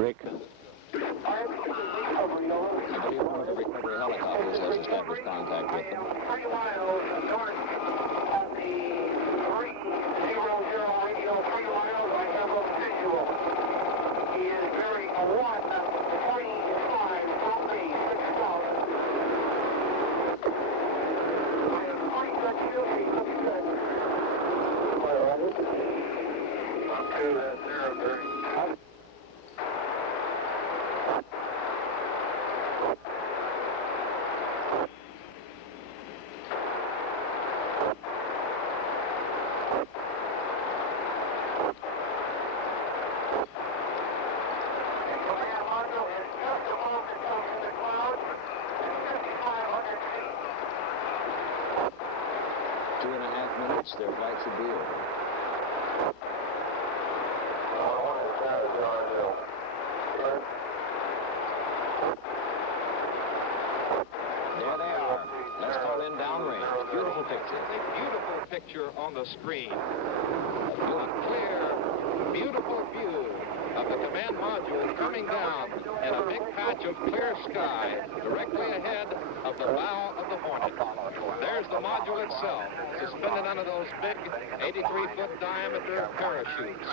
Rick. I believe one of the recovery helicopters has established contact with them. 3 miles north of the 300 radio, 3 miles, I have a visual. He is bearing a 145 from me, 6,000. I have pretty good feel he looks good. Okay, that's there, very. Their flight should be over. There they are. Let's call in downrange. Beautiful picture. A beautiful picture on the screen. A clear, beautiful view of the command module coming down in a big patch of clear sky directly ahead of the bow of the Hornet. There's the module itself, suspended under those big 83-foot diameter parachutes.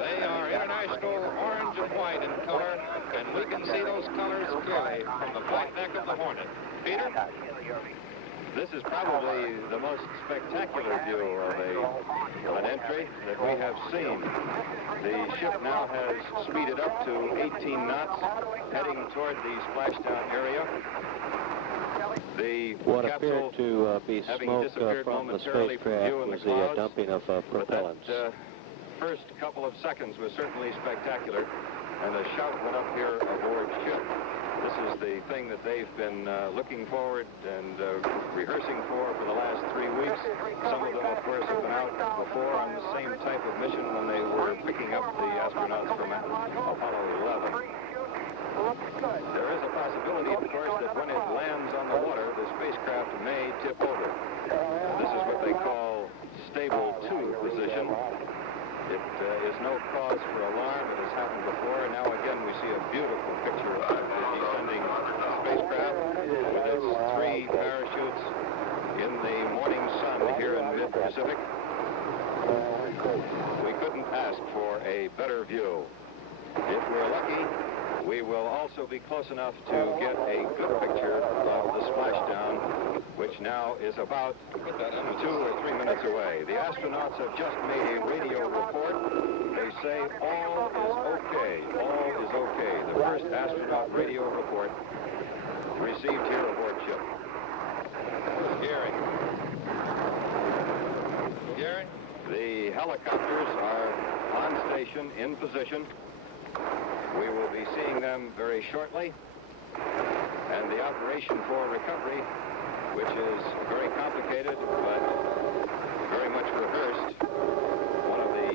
They are international orange and white in color, and we can see those colors clearly from the flight deck of the Hornet. Peter? This is probably the most spectacular view of an entry that we have seen. The ship now has speeded up to 18 knots, heading toward the splashdown area. The What capsule, appeared to be having smoke disappeared from the momentarily from spacecraft view in the was the clouds, dumping of propellants. That first couple of seconds was certainly spectacular, and a shout went up here aboard ship. This is the thing that they've been looking forward and rehearsing for the last 3 weeks. Some of them, of course, have been out before on the same type of mission when they were picking up the astronauts from Apollo 11. There is a possibility, of course, that when it lands on the water, the spacecraft may tip over. This is what they call stable 2 position. It is no cause for alarm. It has happened before. And now again we see a beautiful picture of the descending spacecraft with its 3 parachutes in the morning sun here in mid-Pacific. We couldn't ask for a better view. If we're lucky, we will also be close enough to get a good picture of the splashdown, which now is about 2 or 3 minutes away. The astronauts have just made a radio report. They say all is okay. All is okay. The first astronaut radio report received here aboard ship. Gary. Gary? The helicopters are on station, in position. We will be seeing them very shortly. And the operation for recovery, which is very complicated but very much rehearsed. One of the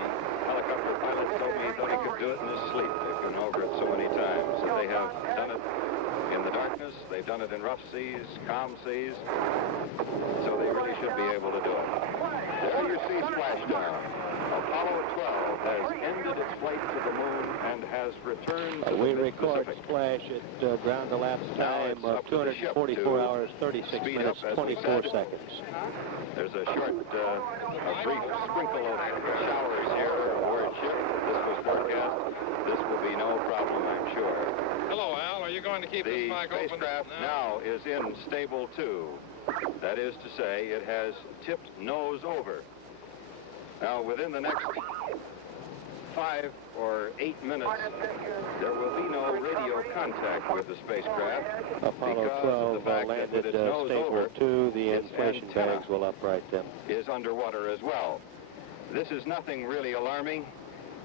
helicopter pilots told me he thought he could do it in his sleep. They've been over it so many times. So they have done it in the darkness. They've done it in rough seas, calm seas. So they really should be able to do it. There you see splashdown. Apollo 12 has ended its flight to the moon and has returned to We the record Pacific. splash at ground elapsed time of 244 hours, 36 minutes, 24 seconds. There's a short, a brief sprinkle of showers here aboard ship. This was forecast. This will be no problem, I'm sure. Hello, Al. Are you going to keep The this mic open? spacecraft now is in stable 2. That is to say, it has tipped nose over. Now, within the next 5 or 8 minutes, there will be no radio contact with the spacecraft. Apollo 12 landed stable 2. The inflation bags will upright them. Is underwater as well. This is nothing really alarming.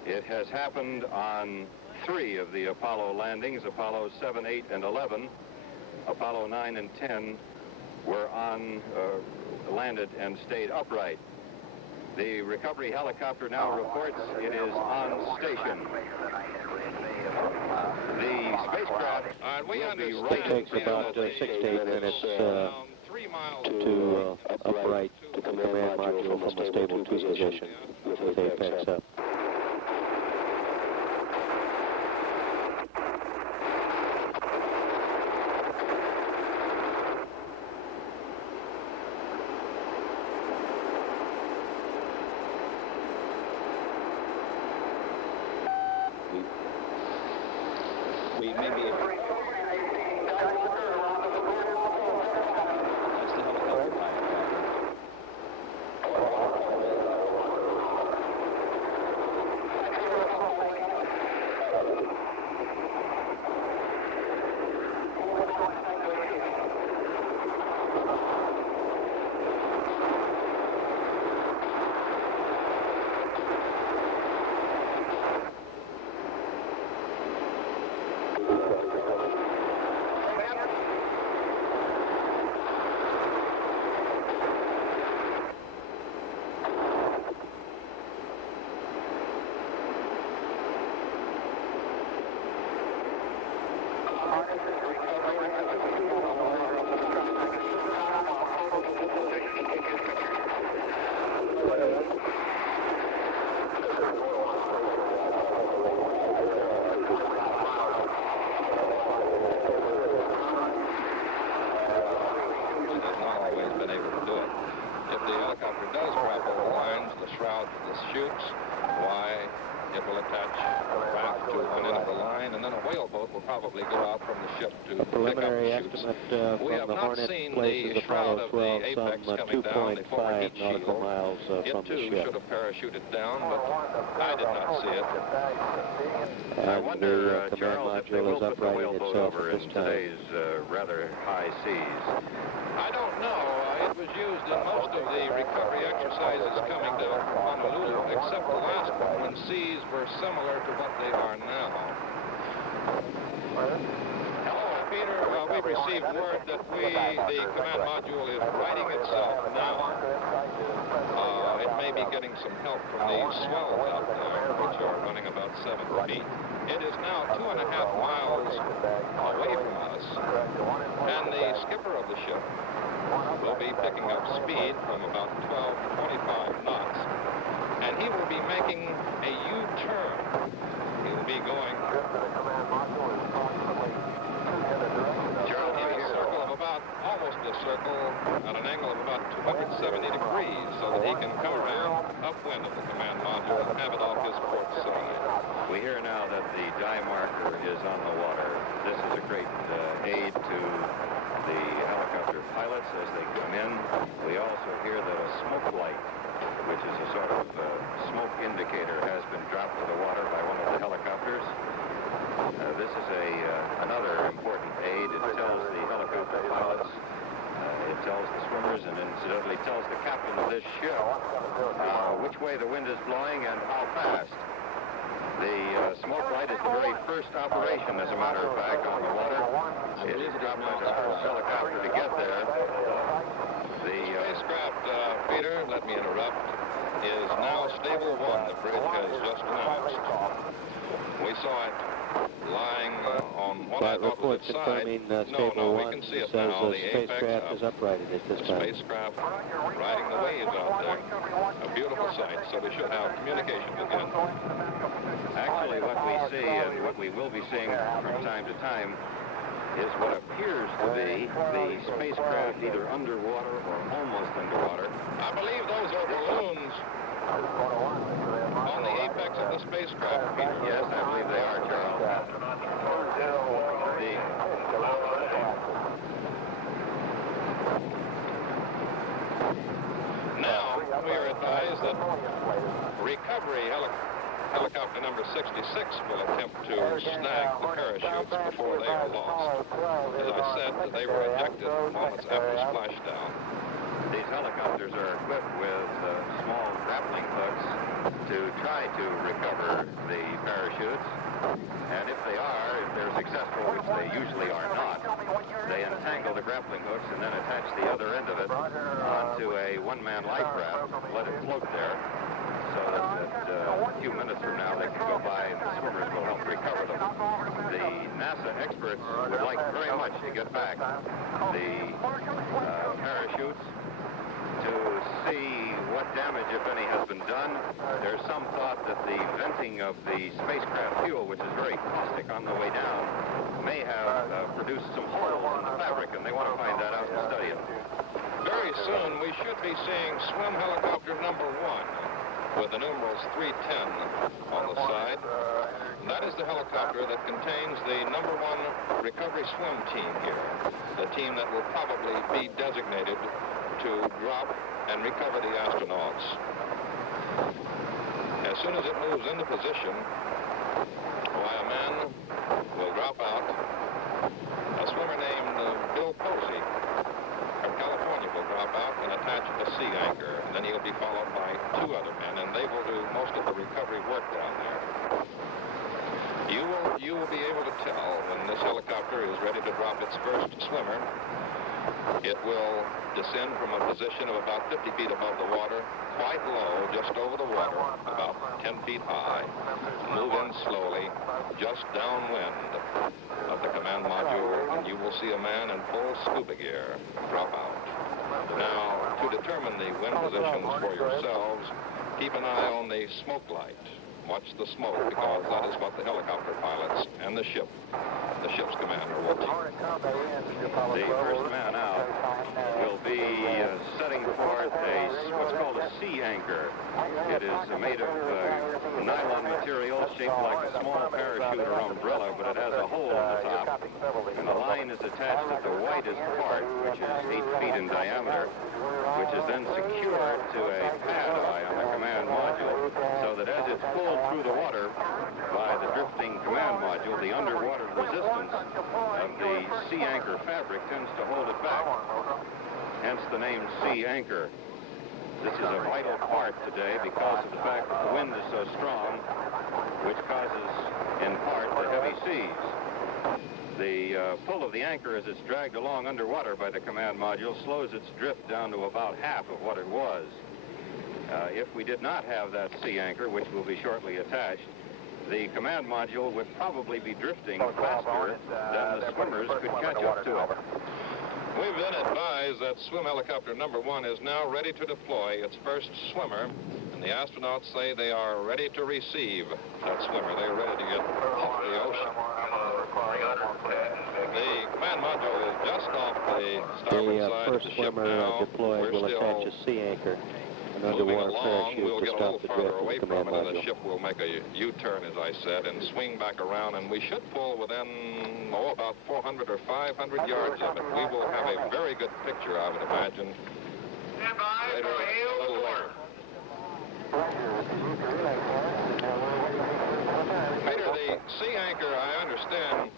It has happened on 3 of the Apollo landings, Apollo 7, 8, and 11. Apollo 9 and 10 were landed and stayed upright. The recovery helicopter now reports it is on station. The spacecraft will be right. It takes about 6 to 8 minutes to upright the command module from a stable 2 position with apex up. maybe. That's the helicopter pilot. Preliminary estimate from the Hornet places Apollo 12 some 2.5 nautical miles from the ship. Should have parachuted down, but I did not see it. I wonder, the Charles, if they will put the whaleboat over in today's rather high seas. I don't know. It was used in most of the recovery exercises coming down from Honolulu, except the last one when seas were similar to what they are now. Peter, we've received word that the command module is righting itself now. It may be getting some help from the swells out there, which are running about 7 feet. It is now 2.5 miles away from us, and the skipper of the ship will be picking up speed from about 12 to 25 knots, and he will be making a U-turn. He will be going almost a circle at an angle of about 270 degrees so that he can come around upwind of the command module and have it off his port side. We hear now that the dive marker is on the water. This is a great aid to the helicopter pilots as they come in. We also hear that a smoke light, which is a sort of smoke indicator, has been dropped to the water by one of the helicopters. This is another important aid. It tells the helicopter pilots, it tells the swimmers, and incidentally tells the captain of this ship which way the wind is blowing and how fast. The smoke light is the very first operation, as a matter of fact, on the water. It is dropped by the first helicopter to get there. The spacecraft, Peter, let me interrupt, is now stable 1. The bridge has just announced. We saw it lying on what I thought was its side. Stable we 1 can see it says now. the spacecraft is uprighted at this time. Spacecraft riding the waves out there. A beautiful sight, so we should have communication again. Actually, what we see and what we will be seeing from time to time is what appears to be the spacecraft either underwater or almost underwater. I believe those are balloons on the apex of the spacecraft, Peter. Yes, I believe they are, Charles. Now, we are advised that recovery helicopter number 66 will attempt to snag the parachutes before they are lost. As I said, that they were ejected moments after splashdown. These helicopters are equipped with small grappling hooks to try to recover the parachutes. And if they're successful, which they usually are not, they entangle the grappling hooks and then attach the other end of it onto a one-man life raft, let it float there, so that a few minutes from now they can go by and the swimmers will help recover them. The NASA experts would like very much to get back the parachutes to see what damage, if any, has been done. There's some thought that the venting of the spacecraft fuel, which is very caustic on the way down, may have produced some holes in the fabric, and they want to find that out and study it. Very soon, we should be seeing swim helicopter number 1 with the numerals 310 on the side. And that is the helicopter that contains the #1 recovery swim team here, the team that will probably be designated to drop and recover the astronauts. As soon as it moves into position, why, a man will drop out. A swimmer named Bill Posey from California will drop out and attach a sea anchor, and then he'll be followed by 2 other men, and they will do most of the recovery work down there. You will be able to tell when this helicopter is ready to drop its first swimmer. It will descend from a position of about 50 feet above the water, quite low, just over the water, about 10 feet high, move in slowly, just downwind of the command module, and you will see a man in full scuba gear drop out. Now, to determine the wind positions for yourselves, keep an eye on the smoke light. Watch the smoke, because that is what the helicopter pilots and the ship's commander will do. The first man out will be setting forth what's called a sea anchor. It is made of nylon material shaped like a small parachute or umbrella, but it has a hole in the top, and the line is attached at the widest part, which is 8 feet in diameter, which is then secured to a pad eye on the command module, so that as it's pulled through the water by the drifting command module, the underwater resistance of the sea anchor fabric tends to hold it back. Hence the name sea anchor. This is a vital part today because of the fact that the wind is so strong, which causes, in part, the heavy seas. The pull of the anchor as it's dragged along underwater by the command module slows its drift down to about half of what it was. If we did not have that sea anchor, which will be shortly attached, the command module would probably be drifting faster than the swimmers could catch up to it. We've been advised that swim helicopter #1 is now ready to deploy its first swimmer, and the astronauts say they are ready to receive that swimmer. They're ready to get off the ocean. The command module is just off the starboard side of the ship now. Deployed will attach a sea anchor. Moving along, we'll get a little further away from it, and the ship will make a U-turn, as I said, and swing back around, and we should pull within, about 400 or 500 yards of it. We will have a very good picture, I would imagine, later, a little later. Peter, the sea anchor, I understand,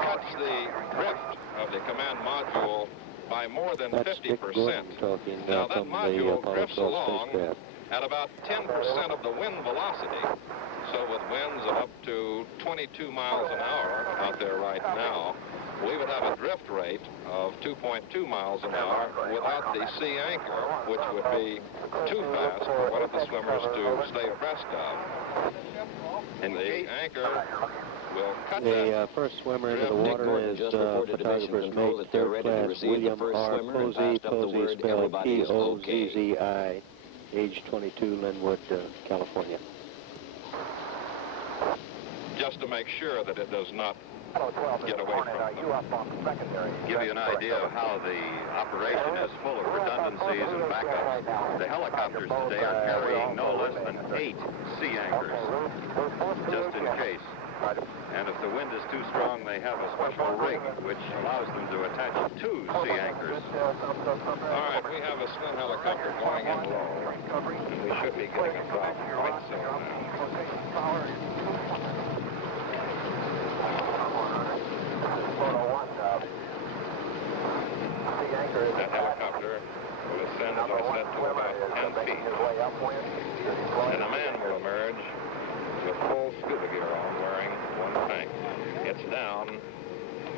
cuts the drift of the command module by more than 50%. Now, that module drifts along at about 10% of the wind velocity. So with winds of up to 22 miles an hour out there right now, we would have a drift rate of 2.2 miles an hour without the sea anchor, which would be too fast for one of the swimmers to stay abreast of. And the anchor will cut the first swimmer into the water is photographer's mate, third class William R. Posey, Posey spelled P-O-Z-Z-I, age 22, Linwood, California. Just to make sure that it does not get away from them. Give you an idea of how the operation is full of redundancies and backups. The helicopters today are carrying no less than 8 sea anchors, just in case. And if the wind is too strong, they have a special rig which allows them to attach 2 sea anchors. All right, we have a swim helicopter going in low, and we should be getting a drop quite soon now. That helicopter will ascend, as I said, to about 10 feet. And a man will emerge with full scuba gear on, wearing one tank. It's down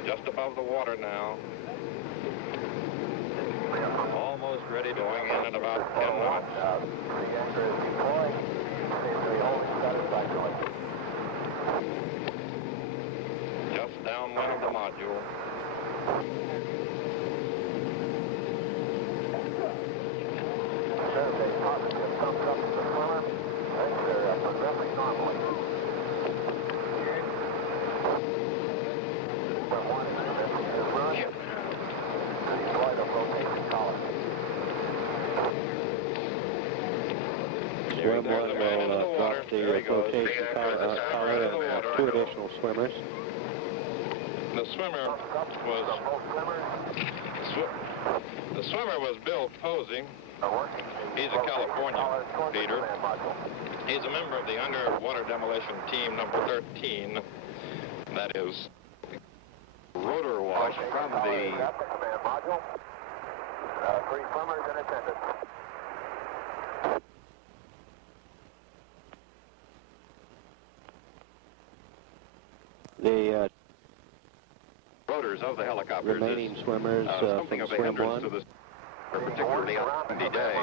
just above the water now. Almost ready, going in at about 10 knots. Just downwind of the module. There he Swim goes, one the man into the will water. drop the There he goes. flotation collar Into the and water. two additional swimmers. The swimmer was Bill Posey. He's a California leader. He's a member of the underwater demolition team number 13. That is Rotor wash from the... command module. 3 swimmers in attendance. The rotors of the helicopters remaining swimmers something from of a swim hindrance to one the particularly on a windy day.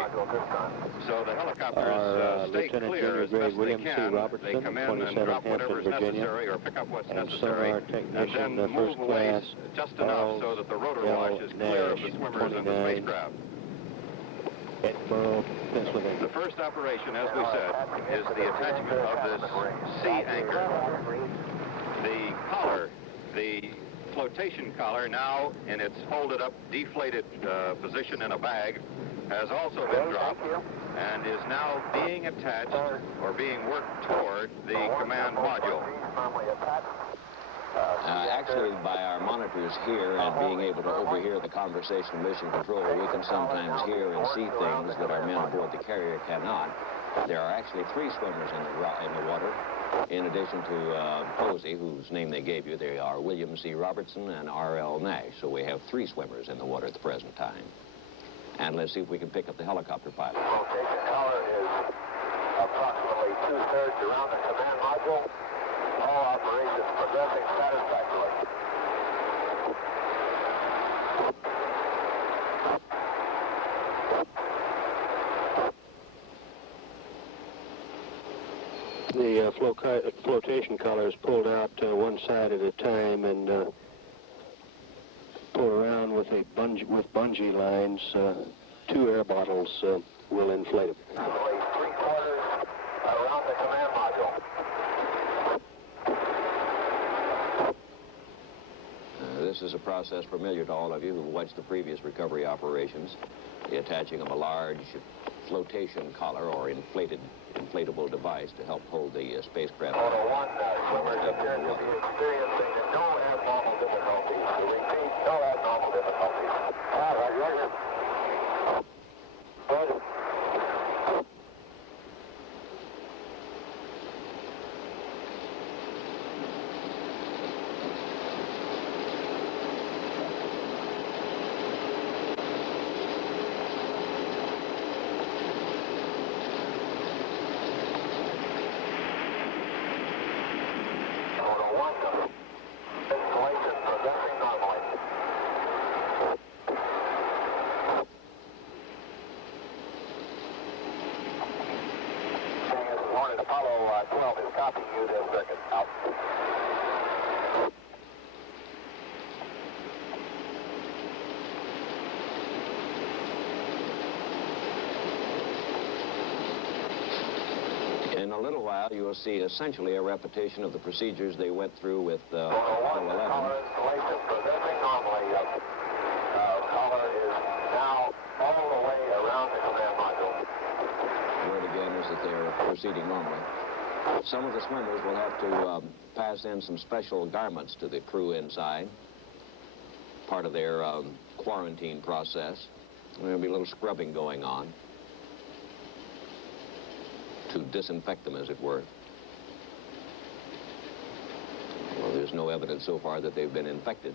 So the helicopters are stay Lieutenant clear Junior as Grade best they William C. can. Robertson, They come in and 27 drop whatever's Hampton, Virginia, necessary or pick up what's and necessary, sonar and technician, then first move away class, just enough so that the rotor wash is clear of the swimmers and the 29. spacecraft. Edinburgh, Pennsylvania. The first operation, as we said, is the attachment of this sea anchor. The collar, the flotation collar, now in its folded up, deflated position in a bag, has also been dropped and is now being attached or being worked toward the command module. Actually, by our monitors here and being able to overhear the conversation of mission control, we can sometimes hear and see things that our men aboard the carrier cannot. There are actually 3 swimmers in the water, in addition to Posey, whose name they gave you. They are William C. Robertson and R.L. Nash. So we have 3 swimmers in the water at the present time. And let's see if we can pick up the helicopter pilot. Rotation collar is approximately 2/3 around the command module. All operations progressing satisfactorily. The flotation collar is pulled out one side at a time and pulled around with bungee lines. 2 air bottles will inflate it. 3/4 around the command module. This is a process familiar to all of you who've watched the previous recovery operations, the attaching of a large flotation collar or inflatable device to help hold the spacecraft. Photo 1, swimmers appear to be experiencing no abnormal difficulties. We repeat, no abnormal difficulties. All right, Roger. Good. Installation progressing normally. USS Hornet Apollo 12 is copying you this circuit. Out. In a little while, you will see essentially a repetition of the procedures they went through with Photo 1, Apollo 11. collar installation progressing normally. Collar is now all the way around the command module. Word again is that they're proceeding normally. Some of the swimmers will have to pass in some special garments to the crew inside, part of their quarantine process. There'll be a little scrubbing going on to disinfect them, as it were. Well, there's no evidence so far that they've been infected.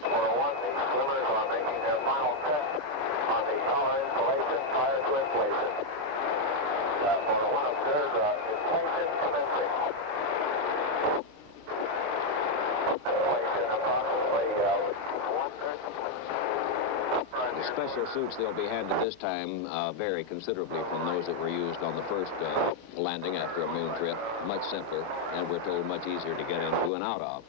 Photo 1, the swimmers are making their final test on the collar installation prior to inflation. Photo 1 observes inflation commencing. Inflation approximately 1/3 complete. The special suits they'll be handed this time vary considerably from those that were used on the first landing after a moon trip. Much simpler, and we're told much easier to get into and out of.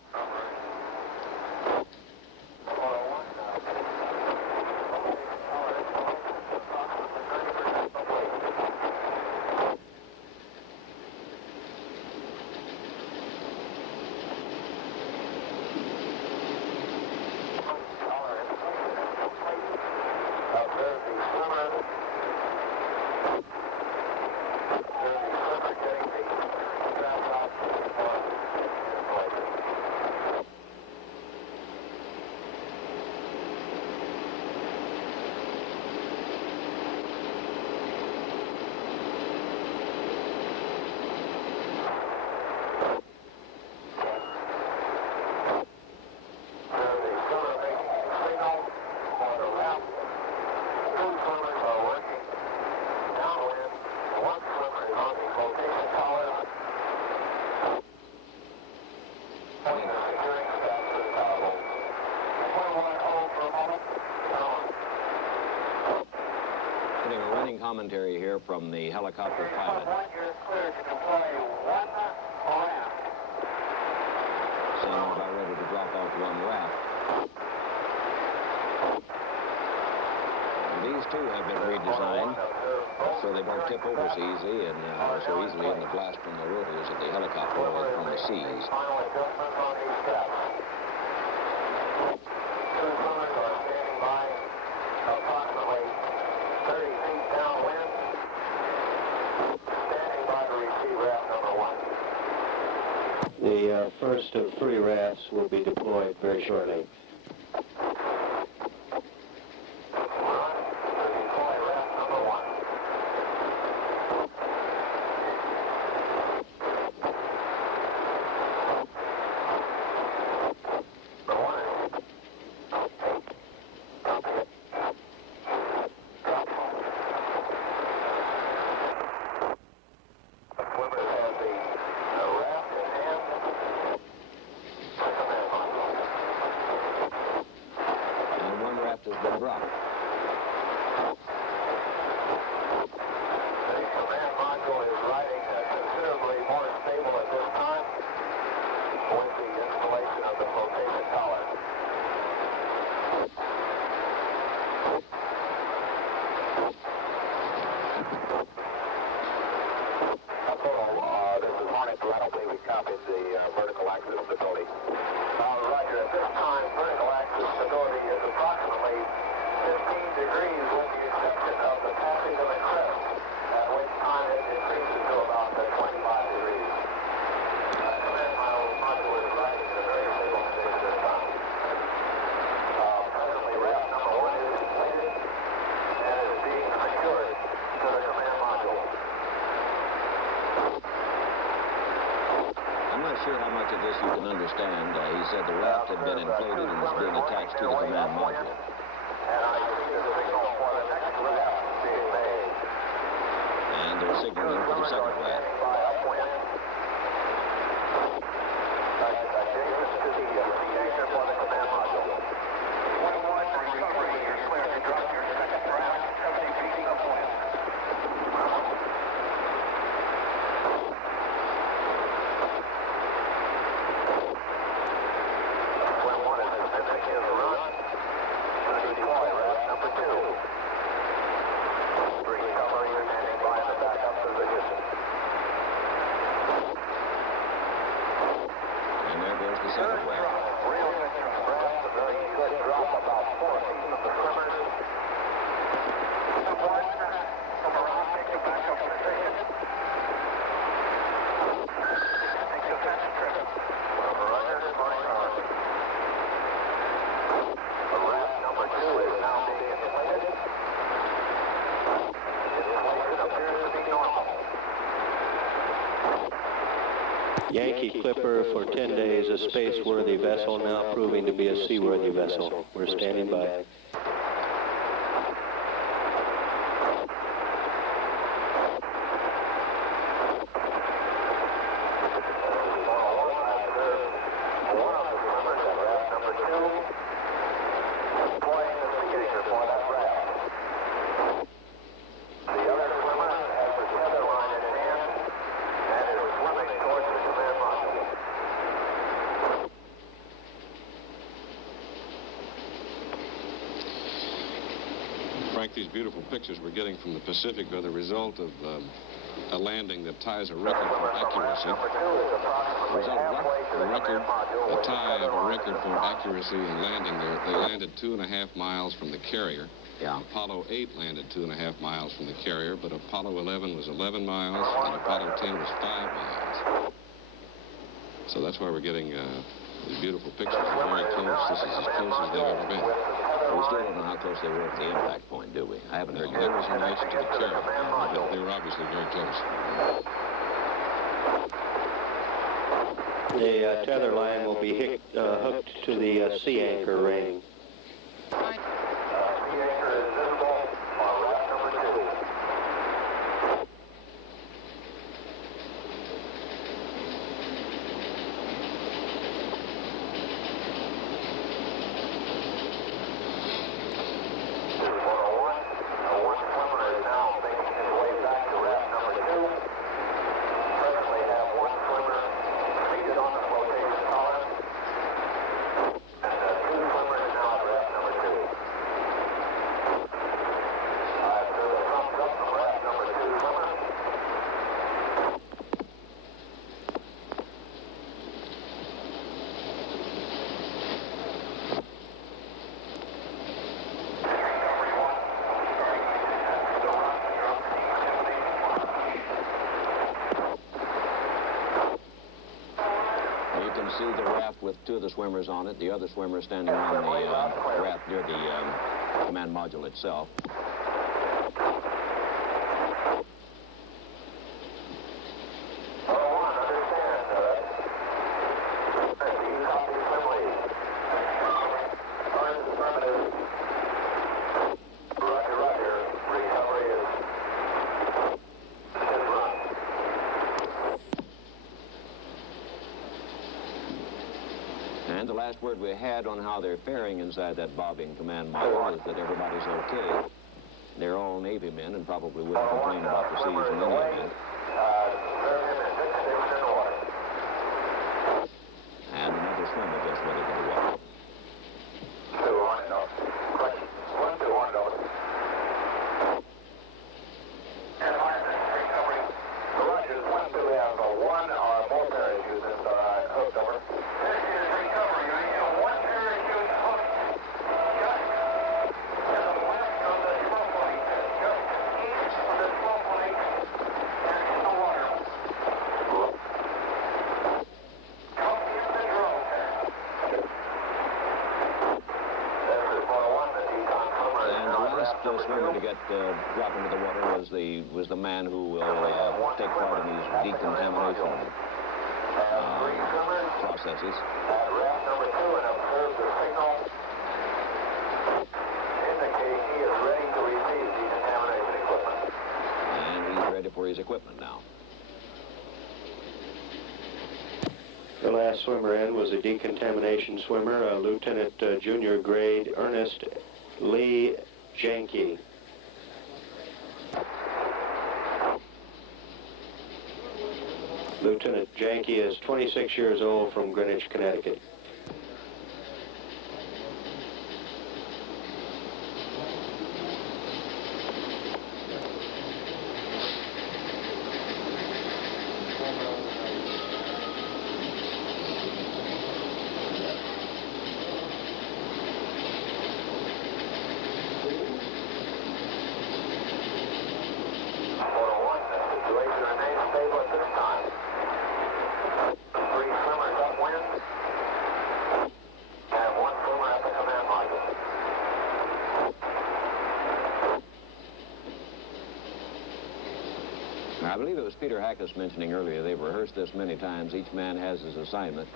getting a running commentary here from the helicopter pilot. You're clear to deploy one raft. Saying we're about ready to drop off one raft. And these two have been redesigned so they don't tip over so easy and so easily in the blast from the rotors of the helicopter or from the seas. Final adjustments on these caps. Two swimmers are standing by approximately 30 feet downwind, standing by to receive raft number 1. The first of 3 rafts will be deployed very shortly. Sure how much of this you can understand. He said the raft had been inflated and was being attached to the command module. And they're signaling for the second raft. Yankee Clipper for 10 days, a space-worthy vessel, now proving to be a seaworthy vessel. We're standing by. These beautiful pictures we're getting from the Pacific are the result of a landing that ties a record for accuracy. A tie of a record for accuracy in landing. They landed 2.5 miles from the carrier. Yeah. Apollo 8 landed 2.5 miles from the carrier, but Apollo 11 was 11 miles and Apollo 10 was 5 miles. So that's why we're getting these beautiful pictures. They're very close. This is as close as they've ever been. We still don't know how close they were to the impact point, do we? I haven't heard That was in relation to the carrier. They were obviously very close. The tether line will be hooked to the sea anchor ring. One swimmer is raft with two of the swimmers on it, the other swimmer standing on the raft near the command module itself. And the last word we had on how they're faring inside that bobbing command module is that everybody's okay. They're all Navy men and probably wouldn't complain about the seas in any event. And another swimmer just ready to go up. Swimmer to get dropped into the water was the man who will take part in these decontamination processes. Raft number 2 and observe the signal indicating he is ready to receive decontamination equipment. And he's ready for his equipment now. The last swimmer in was a decontamination swimmer, Lieutenant Junior Grade Ernest Lee Janke. Lieutenant Janke is 26 years old from Greenwich, Connecticut. I believe it was Peter Hackus mentioning earlier, they've rehearsed this many times. Each man has his assignment.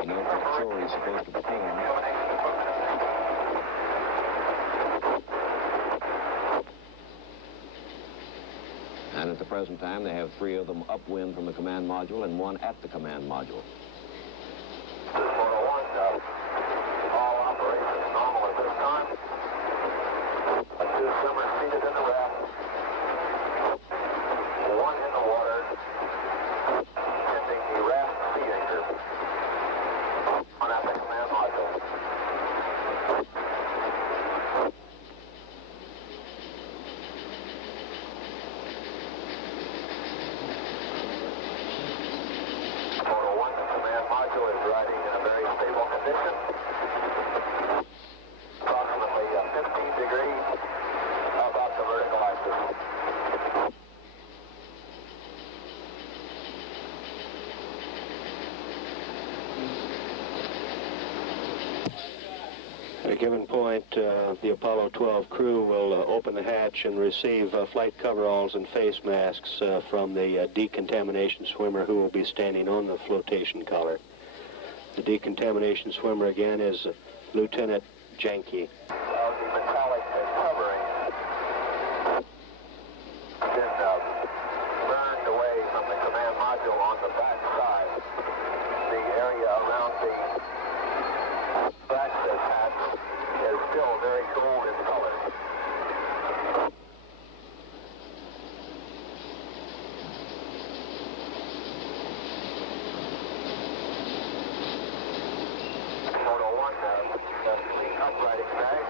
He knows what chore he's supposed to perform. And at the present time, they have 3 of them upwind from the command module and 1 at the command module. All operations normal at this time. 2 swimmers seated in the raft. 1 in the water, ending the raft sea anchor. 1 at the command module. Photo 1, the command module is riding in a very stable condition. Approximately 15 degrees about the vertical axis. At a given point, the Apollo 12 crew will open the hatch and receive flight coveralls and face masks from the decontamination swimmer who will be standing on the flotation collar. The decontamination swimmer again is Lieutenant Janke. The metallic covering has been burned away from the command module on the back side. The area around the access hatch is still very cool in color. Photo 1, the uprighting bag.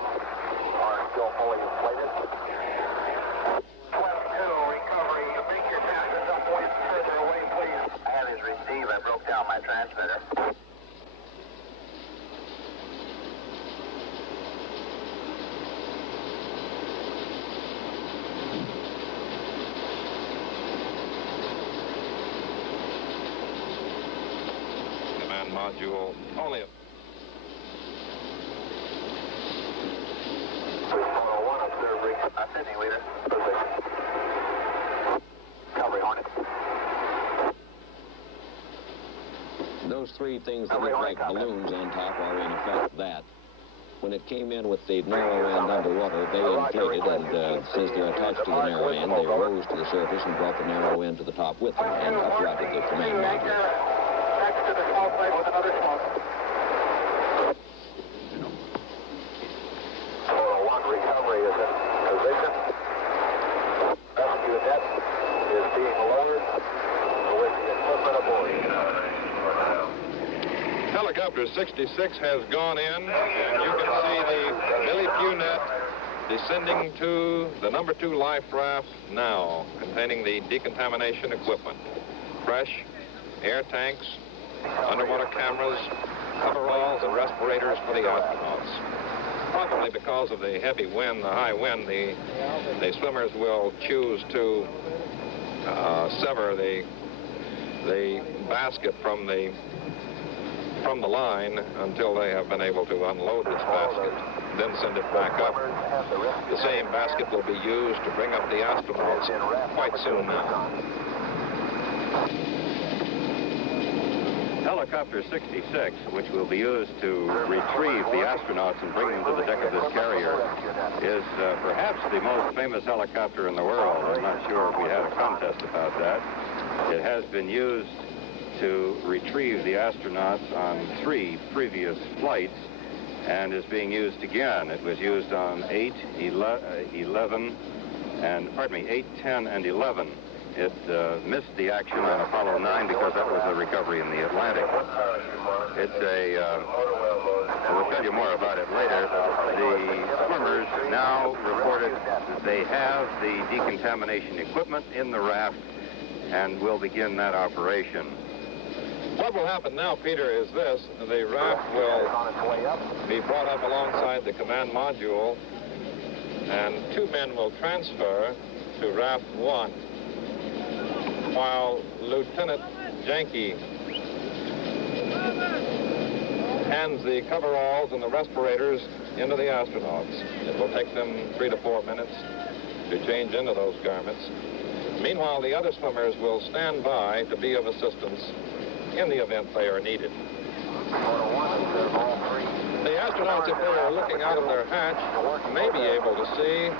module only. Ascending leader, position. Recovery Hornet. Those three things that look like balloons on top are in effect that. When it came in with the narrow end underwater, they inflated, and since they're attached to the narrow end, they rose to the surface and brought the narrow end to the top with them and uprighted the command module. Next to the smoke plate with another smoke. 401 recovery is in position. Rescue net is being lowered with the equipment aboard. Helicopter 66 has gone in, and you can see the Billy Pugh net descending to the number 2 life raft now, containing the decontamination equipment. Fresh air tanks, underwater cameras, coveralls, and respirators for the astronauts. Probably because of the heavy wind, the high wind, the swimmers will choose to sever the basket from the line until they have been able to unload this basket, then send it back up. The same basket will be used to bring up the astronauts quite soon now. Helicopter 66, which will be used to retrieve the astronauts and bring them to the deck of this carrier, is perhaps the most famous helicopter in the world. I'm not sure if we had a contest about that. It has been used to retrieve the astronauts on 3 previous flights and is being used again. It was used on 8, 10, and 11. It missed the action on Apollo 9 because that was a recovery in the Atlantic. It's we'll tell you more about it later. The swimmers now reported that they have the decontamination equipment in the raft and will begin that operation. What will happen now, Peter, is this. The raft will be brought up alongside the command module, and 2 men will transfer to raft 1, while Lieutenant Juszczak hands the coveralls and the respirators into the astronauts. It will take them 3 to 4 minutes to change into those garments. Meanwhile, the other swimmers will stand by to be of assistance in the event they are needed. The astronauts, if they are looking out of their hatch, may be able to see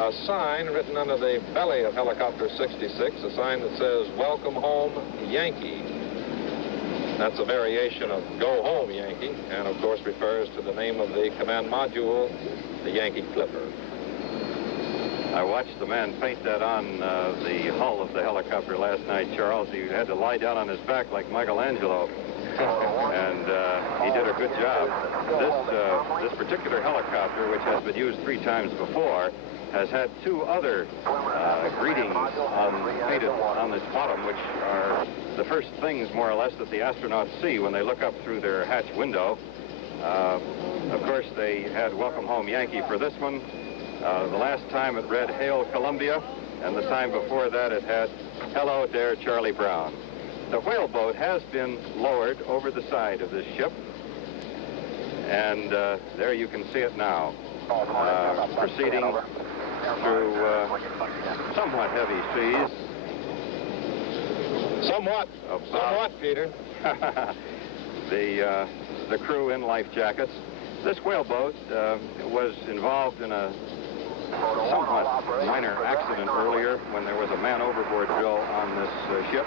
a sign written under the belly of Helicopter 66, a sign that says, "Welcome home, Yankee." That's a variation of "Go home, Yankee," and of course refers to the name of the command module, the Yankee Clipper. I watched the man paint that on the hull of the helicopter last night, Charles. He had to lie down on his back like Michelangelo, and he did a good job. This particular helicopter, which has been used 3 times before, has had 2 other greetings painted on its bottom, which are the first things, more or less, that the astronauts see when they look up through their hatch window. Of course, they had "Welcome Home, Yankee" for this one. The last time it read "Hail Columbia," and the time before that it had "Hello, dear Charlie Brown." The whaleboat has been lowered over the side of this ship, and there you can see it now, proceeding through somewhat heavy seas. Somewhat, Peter. The crew in life jackets. This whaleboat was involved in a somewhat minor accident earlier when there was a man overboard drill on this ship.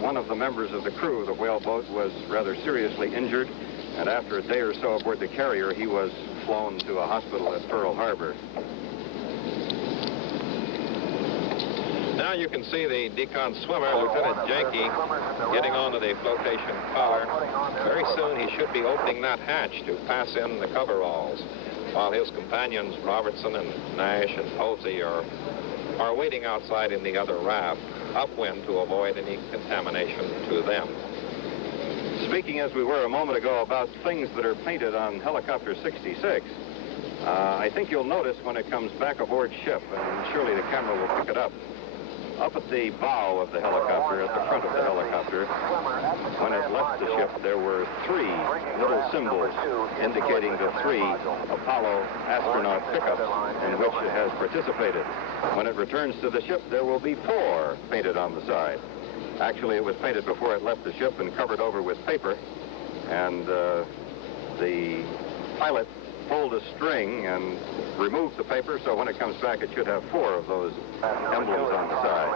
One of the members of the crew of the whaleboat was rather seriously injured, and after a day or so aboard the carrier, he was flown to a hospital at Pearl Harbor. Now you can see the decon swimmer, Lieutenant Juszczak, getting onto the flotation collar. Very soon he should be opening that hatch to pass in the coveralls, while his companions, Robertson and Nash and Posey, are waiting outside in the other raft, upwind, to avoid any contamination to them. Speaking as we were a moment ago about things that are painted on Helicopter 66, I think you'll notice when it comes back aboard ship, and surely the camera will pick it up, Up at the bow of the helicopter, at the front of the helicopter, when it left the ship, there were 3 little symbols indicating the 3 Apollo astronaut pickups in which it has participated. When it returns to the ship, there will be 4 painted on the side. Actually, it was painted before it left the ship and covered over with paper, and the pilot pulled a string and removed the paper, so when it comes back, it should have 4 of those emblems on the side.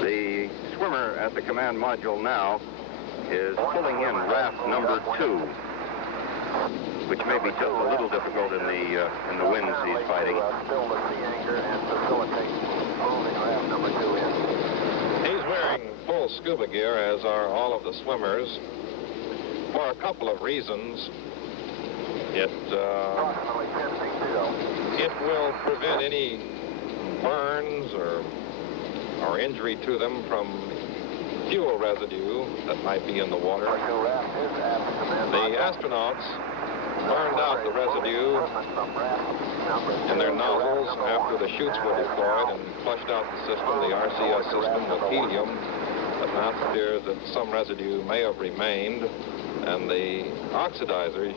The swimmer at the command module now is pulling in raft number 2, which may be just a little difficult in the winds he's fighting. He's wearing full scuba gear, as are all of the swimmers, for a couple of reasons. It will prevent any burns or injury to them from fuel residue that might be in the water. The astronauts burned out the residue in their nozzles after the chutes were deployed and flushed out the system, the RCS system, with helium. But now it appears that some residue may have remained, and the oxidizer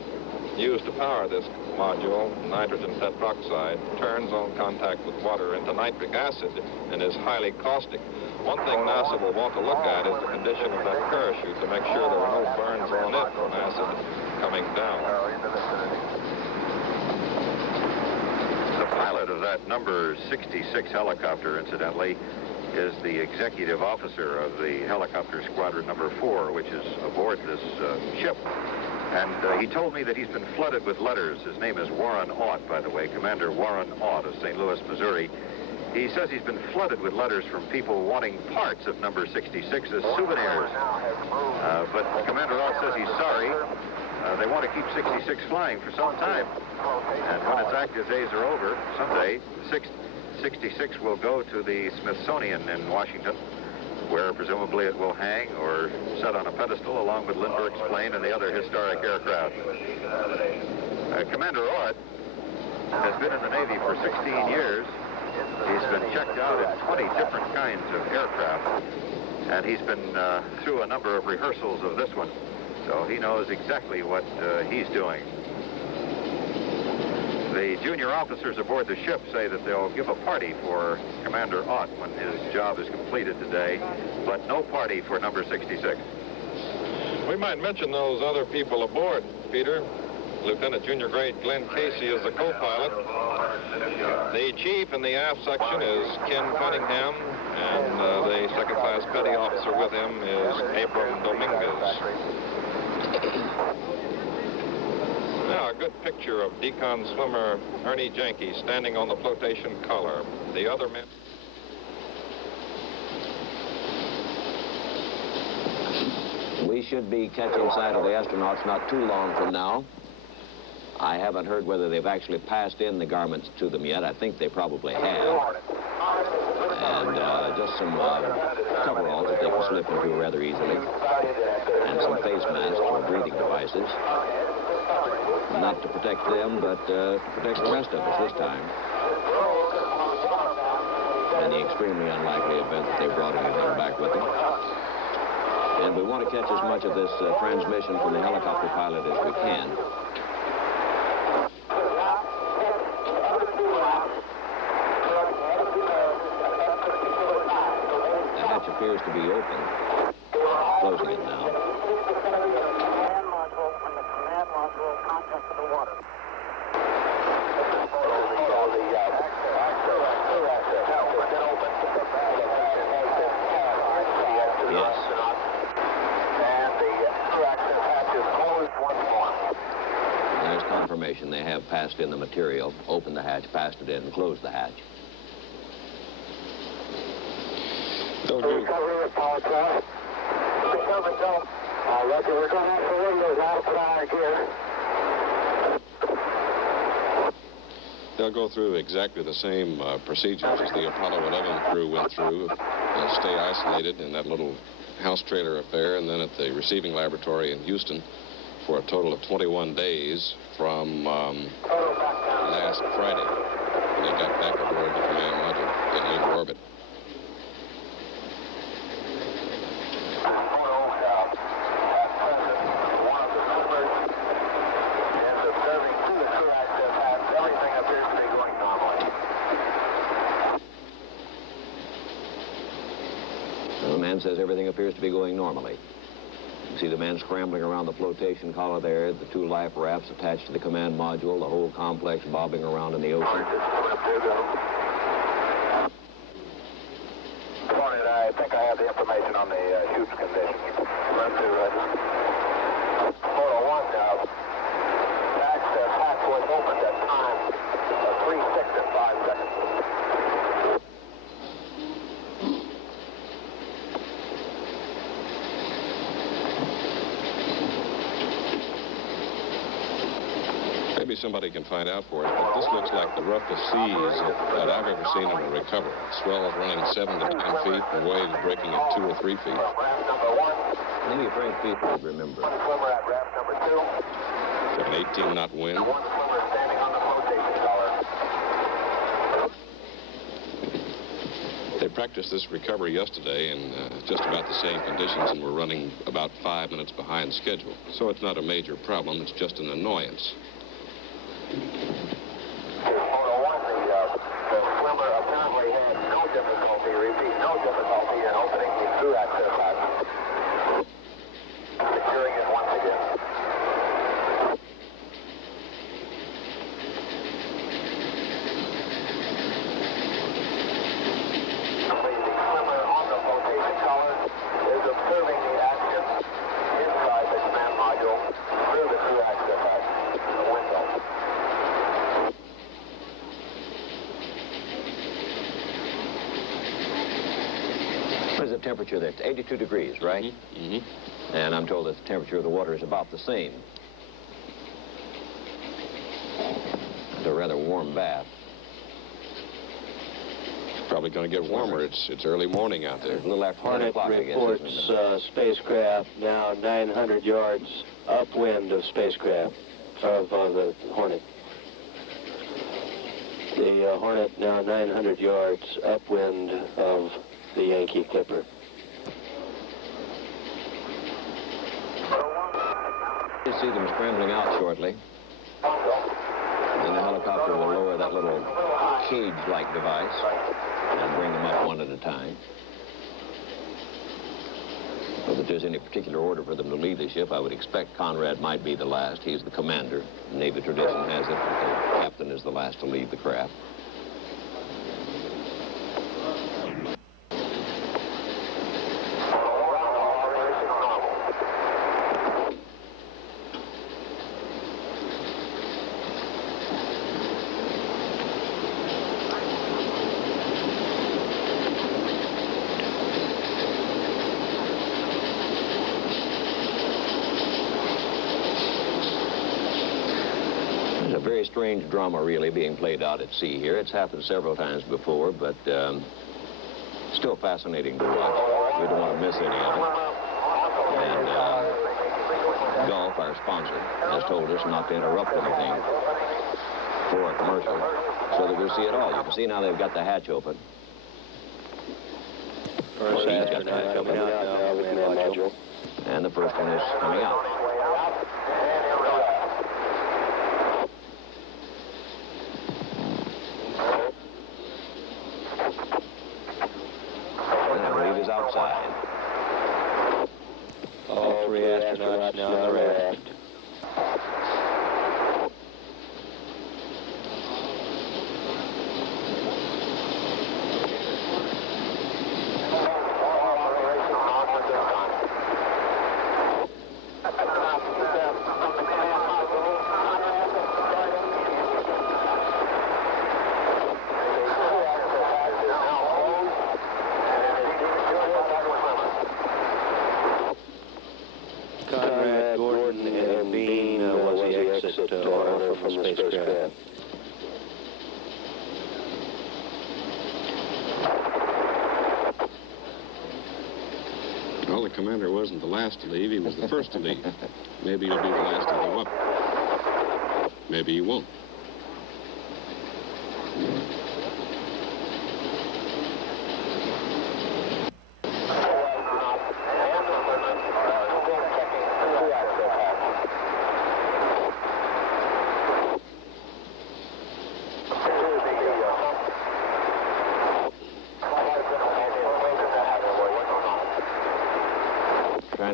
used to power this module, nitrogen tetroxide, turns on contact with water into nitric acid and is highly caustic. One thing NASA will want to look at is the condition of that parachute to make sure there are no burns on it from acid coming down. The pilot of that number 66 helicopter, incidentally, is the executive officer of the helicopter squadron number 4, which is aboard this ship. And he told me that he's been flooded with letters. His name is Warren Ott, by the way, Commander Warren Ott of St. Louis, Missouri. He says he's been flooded with letters from people wanting parts of number 66 as souvenirs. But Commander Ott says he's sorry. They want to keep 66 flying for some time. And when its active days are over, someday, 66 will go to the Smithsonian in Washington, where presumably it will hang or set on a pedestal along with Lindbergh's plane and the other historic aircraft. Commander Ott has been in the Navy for 16 years. He's been checked out in 20 different kinds of aircraft, and he's been through a number of rehearsals of this one, so he knows exactly what he's doing. The junior officers aboard the ship say that they'll give a party for Commander Ott when his job is completed today, but no party for number 66. We might mention those other people aboard, Peter. Lieutenant Junior Grade Glenn Casey is the co-pilot. The chief in the aft section is Ken Cunningham, and the second-class petty officer with him is Abram Dominguez. Now, a good picture of decon swimmer Ernie Janke standing on the flotation collar. The other men... We should be catching sight of the astronauts not too long from now. I haven't heard whether they've actually passed in the garments to them yet. I think they probably have. And just some coveralls that they can slip into rather easily. And some face masks or breathing devices. Not to protect them, but to protect the rest of us this time. In the extremely unlikely event that they brought anything back with them. And we want to catch as much of this transmission from the helicopter pilot as we can. The hatch appears to be open. Closing it now. Confirmation they have passed in the material, opened the hatch, passed it in, and closed the hatch. We're going to have the windows outside here. They'll go through exactly the same procedures as the Apollo 11 crew went through. They'll stay isolated in that little house trailer affair and then at the receiving laboratory in Houston for a total of 21 days from last Friday. when they got back aboard the command module in mid-orbit. The man says everything appears to be going normally. You see the man scrambling around the flotation collar there, the 2 life rafts attached to the command module, the whole complex bobbing around in the ocean. Hornet, I think I have the information on the chute's conditions. Run to Photo 1 now. Access hatch was opened at time 3:06 and 5 seconds. Maybe somebody can find out for us, but this looks like the roughest seas that I've ever seen in a recovery. Swells running 7 to 10 feet and waves breaking at 2 or 3 feet. Maybe Frank people would remember. Swimmer at raft number 2. With an 18-knot wind. One swimmer standing on the flotation collar. They practiced this recovery yesterday in just about the same conditions, and we're running about 5 minutes behind schedule. So it's not a major problem, it's just an annoyance. Photo 1, the swimmer apparently had no difficulty, repeat, no difficulty in opening the through access hatch. Securing it once again. The swimmer on the flotation collar is observing the action inside the command module through the through access hatch, the window. What is the temperature there? It's 82 degrees, right? Mm-hmm. And I'm told that the temperature of the water is about the same. It's a rather warm bath. It's probably going to get warmer. It's early morning out there. A little after 9 Hornet o'clock, I guess. reports spacecraft now 900 yards upwind of spacecraft, of the Hornet. The Hornet now 900 yards upwind of the Yankee Clipper. You see them scrambling out shortly. Then the helicopter will lower that little cage-like device and bring them up one at a time. Well, if there's any particular order for them to leave the ship, I would expect Conrad might be the last. He's the commander. Navy tradition has it that the captain is the last to leave the craft. Strange drama really being played out at sea here. It's happened several times before, but still fascinating to watch. We don't want to miss any of it. And Gulf, our sponsor, has told us not to interrupt anything for a commercial so that we'll see it all. You can see now they've got the hatch open. First He's got the hatch open. And the first one is coming out. Outside. All 3 astronauts now on the raft. From the spacecraft. Well, the commander wasn't the last to leave. He was the first to leave. Maybe he'll be the last to go up. Maybe he won't.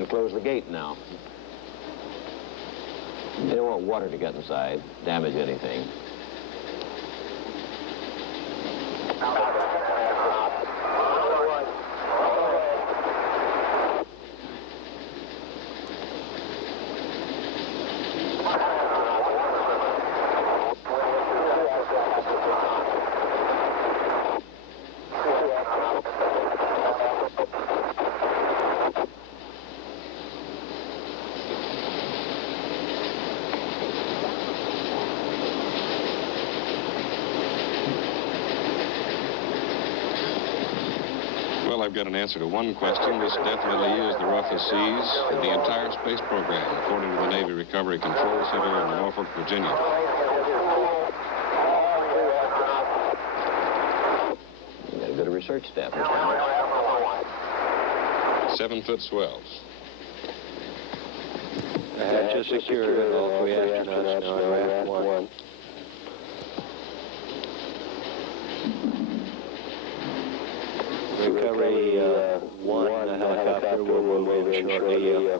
trying to close the gate now. They don't want water to get inside, damage anything. Well, I've got an answer to one question. This definitely is the roughest seas in the entire space program, according to the Navy Recovery Control Center in Norfolk, Virginia. You got a good research staff. 7-foot swells. I have just secured all 3 astronauts now in raft 1. Recovery 1, the helicopter will move over shortly.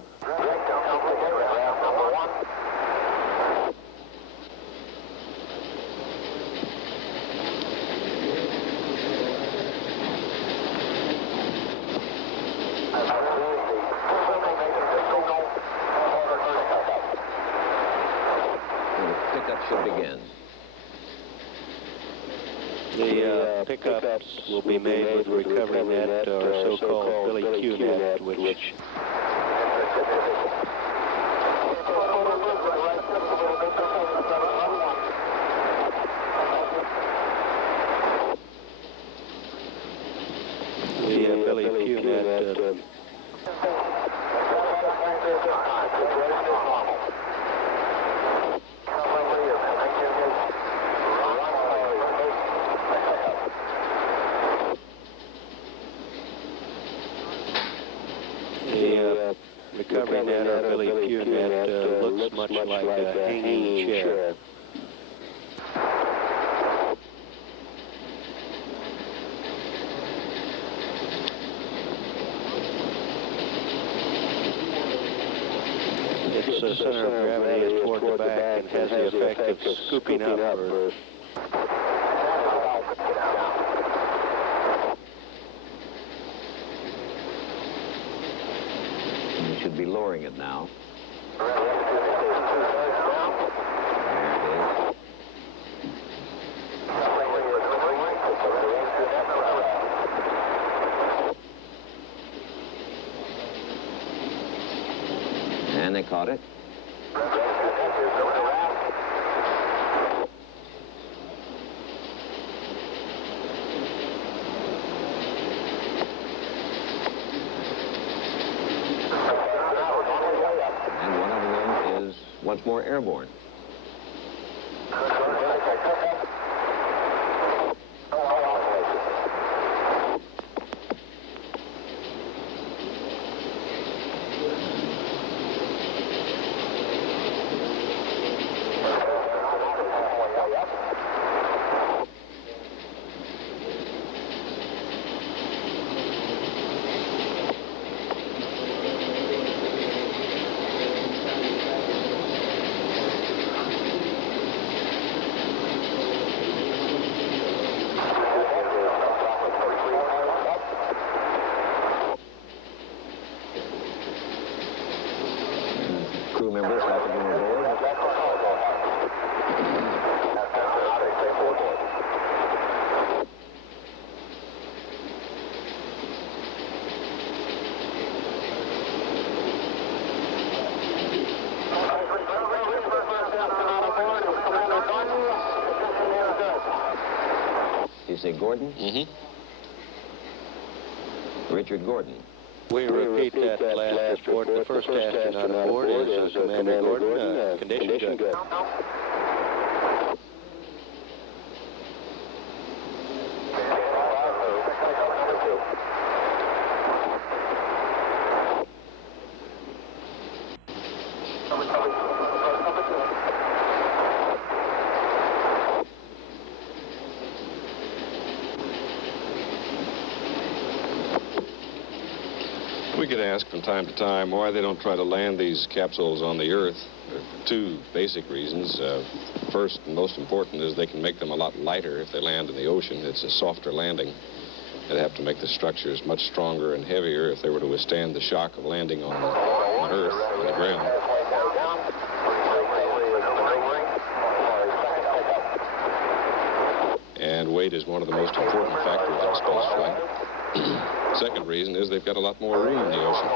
Pickup should begin. The pickups will be made with recovery net or so-called Billy Q net, which the Billy Q net. Recovery net or Billy Q net looks much like a hanging chair. Its center of gravity is toward the back and has the effect of scooping up Earth. Should be lowering it now. And they caught it. Once more airborne. Crew members have to go aboard. You say Gordon? Mm-hmm. Richard Gordon. We repeat that last report. The first astronaut aboard is Commander Gordon. Condition good. We get asked from time to time why they don't try to land these capsules on the Earth. For two basic reasons. First and most important is they can make them a lot lighter if they land in the ocean. It's a softer landing. They'd have to make the structures much stronger and heavier if they were to withstand the shock of landing on Earth, on the ground. And weight is one of the most important factors in space flight. Second reason is they've got a lot more room in the ocean.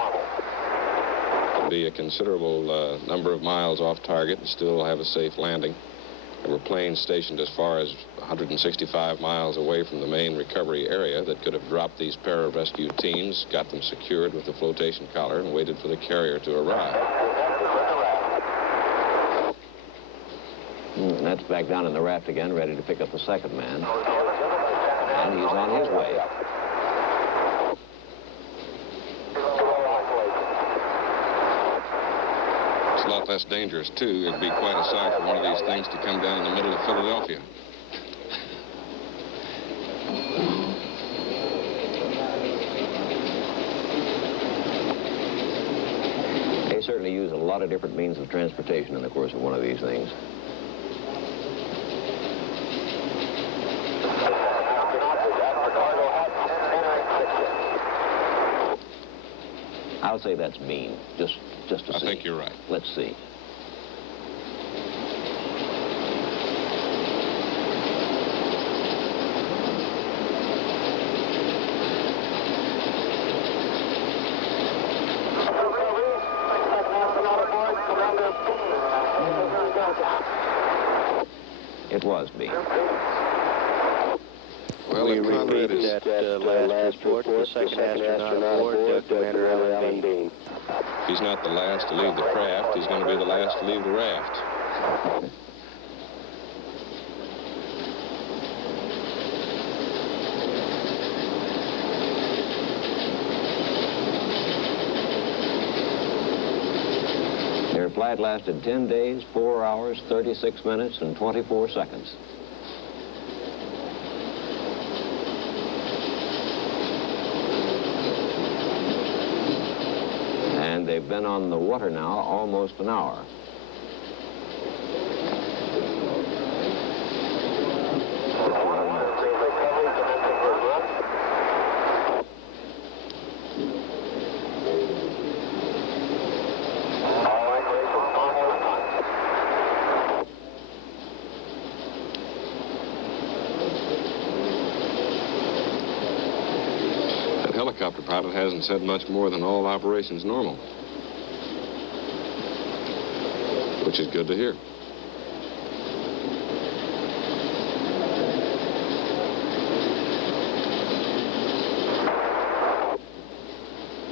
Can be a considerable number of miles off target and still have a safe landing. There were planes stationed as far as 165 miles away from the main recovery area that could have dropped these para-rescue teams, got them secured with the flotation collar, and waited for the carrier to arrive. That's back down in the raft again, ready to pick up the second man. And he's on his way. It's a lot less dangerous, too. It'd be quite a sight for one of these things to come down in the middle of Philadelphia. They certainly use a lot of different means of transportation in the course of one of these things. I'll say that's mean, just to see. I think you're right. Let's see. It was mean. Well, we if Conrad repeat is... that last report, the second astronaut aboard, Commander Alan Bean. If he's not the last to leave the craft, he's going to be the last to leave the raft. Their flight lasted 10 days, 4 hours, 36 minutes, and 24 seconds. And they've been on the water now almost an hour. That helicopter pilot hasn't said much more than all operations normal. Which is good to hear.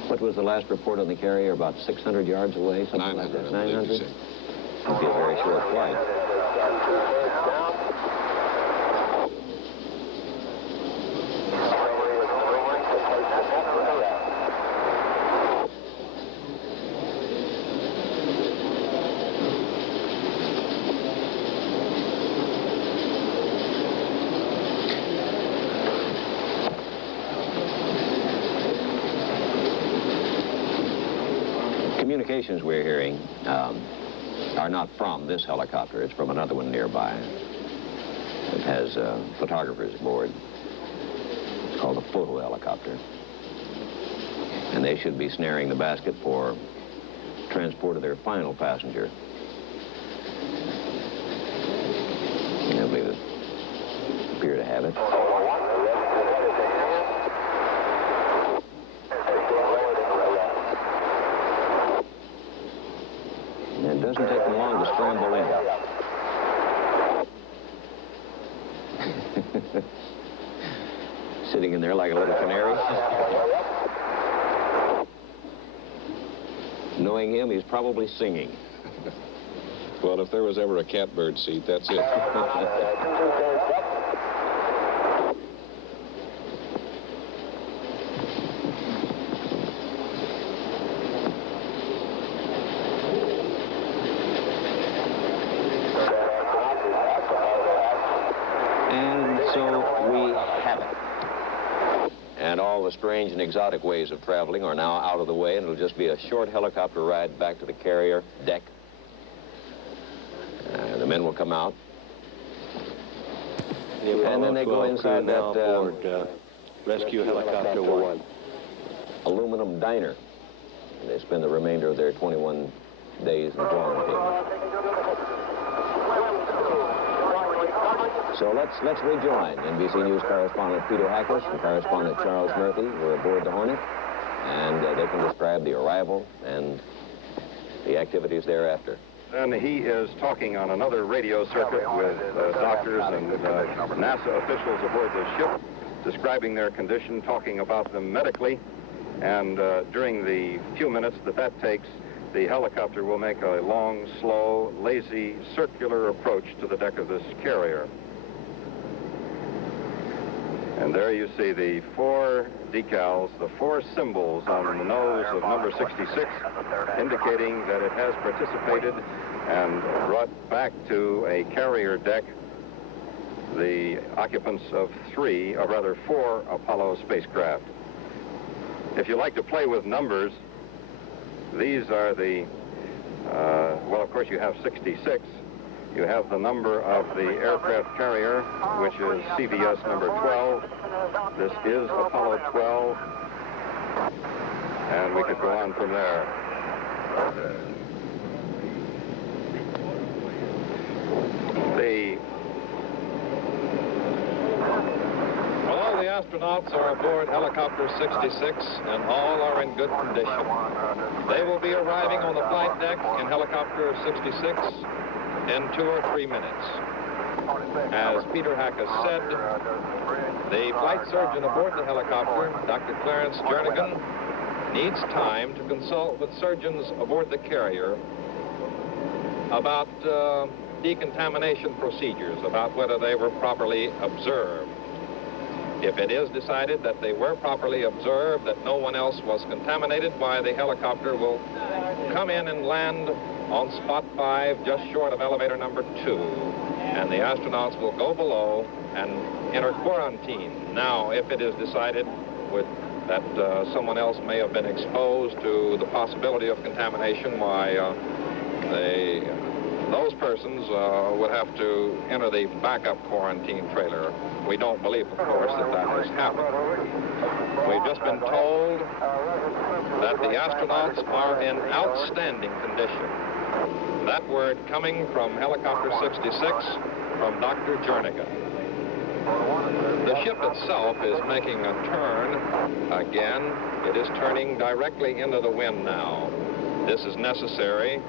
What was the last report on the carrier? About 600 yards away? Something 900, like that? I believe 900? you said. It'd be a very short flight. Communications we're hearing are not from this helicopter. It's from another one nearby. It has photographers aboard. It's called a photo helicopter. And they should be snaring the basket for transport of their final passenger. And I believe they appear to have it. It doesn't take them long to scramble in. Sitting in there like a little canary. Knowing him, he's probably singing. Well, if there was ever a catbird seat, that's it. And all the strange and exotic ways of traveling are now out of the way, and it'll just be a short helicopter ride back to the carrier deck. The men will come out. And then they go inside that rescue helicopter 1. aluminum diner. And they spend the remainder of their 21 days in quarantine. So let's rejoin NBC News correspondent Peter Hackus and correspondent Charles Murphy, who are aboard the Hornet, and they can describe the arrival and the activities thereafter. And he is talking on another radio circuit with doctors and NASA officials aboard the ship, describing their condition, talking about them medically. And during the few minutes that takes, the helicopter will make a long, slow, lazy, circular approach to the deck of this carrier. And there you see the 4 decals, the 4 symbols on the nose of number 66, indicating that it has participated and brought back to a carrier deck the occupants of 4 Apollo spacecraft. If you like to play with numbers, these are the, well, of course, you have 66. You have the number of the aircraft carrier, which is CVS number 12. This is Apollo 12. And we could go on from there. All the astronauts are aboard helicopter 66, and all are in good condition. They will be arriving on the flight deck in helicopter 66 in 2 or 3 minutes. As Peter Hackus said, the flight surgeon aboard the helicopter, Dr. Clarence Jernigan, needs time to consult with surgeons aboard the carrier about decontamination procedures, about whether they were properly observed. If it is decided that they were properly observed, that no one else was contaminated, why the helicopter will come in and land on spot 5, just short of elevator number 2. And the astronauts will go below and enter quarantine. Now, if it is decided that someone else may have been exposed to the possibility of contamination, why those persons would have to enter the backup quarantine trailer. We don't believe, of course, that has happened. We've just been told that the astronauts are in outstanding condition. That word coming from helicopter 66 from Dr. Jernigan. The ship itself is making a turn again. It is turning directly into the wind now. This is necessary.